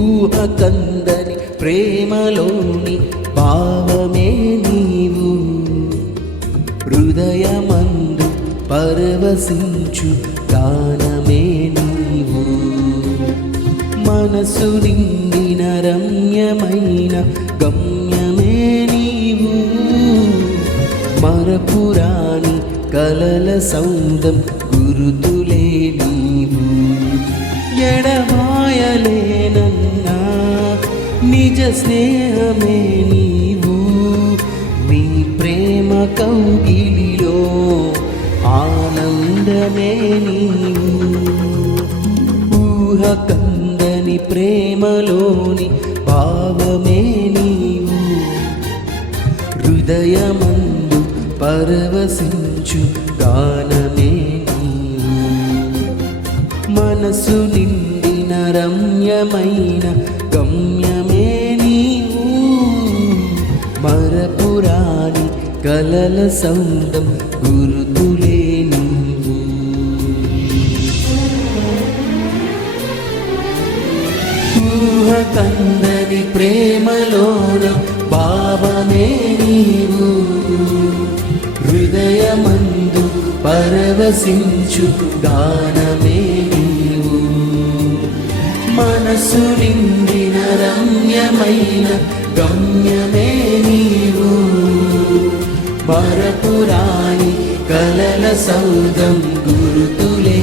ఊహ కందని ప్రేమలోని భావమే నీవు, హృదయమందు పరవశించు గానమే నీవు. మనసు నిండిన రమ్యమైన గమ్యమే నీవు, మరపురాని కలల సౌందం గురుతులే నీవు. ఎడబాయలేనన్నా నిజ స్నేహమే నీవు, నీ ప్రేమ కౌగిలిలో ఆనందమే నీవు. ఊహ కందని ప్రేమలోని భావమే నీవు, హృదయమందు పరవశించు గానమే నీవు. మనసు నిండిన రమ్యమైన గమ్యమే నీవు, మరపురాని కలల సౌందం గురుతులే నీవు. ఊహ కందని ప్రేమలోన భావమే నీవు, హృదయమందు పరవశించు గానమే నీవు. మనసు నిండిన రమ్యమైన గమ్యమే నీవు, మరపురాని కలల సౌదం గురుతులే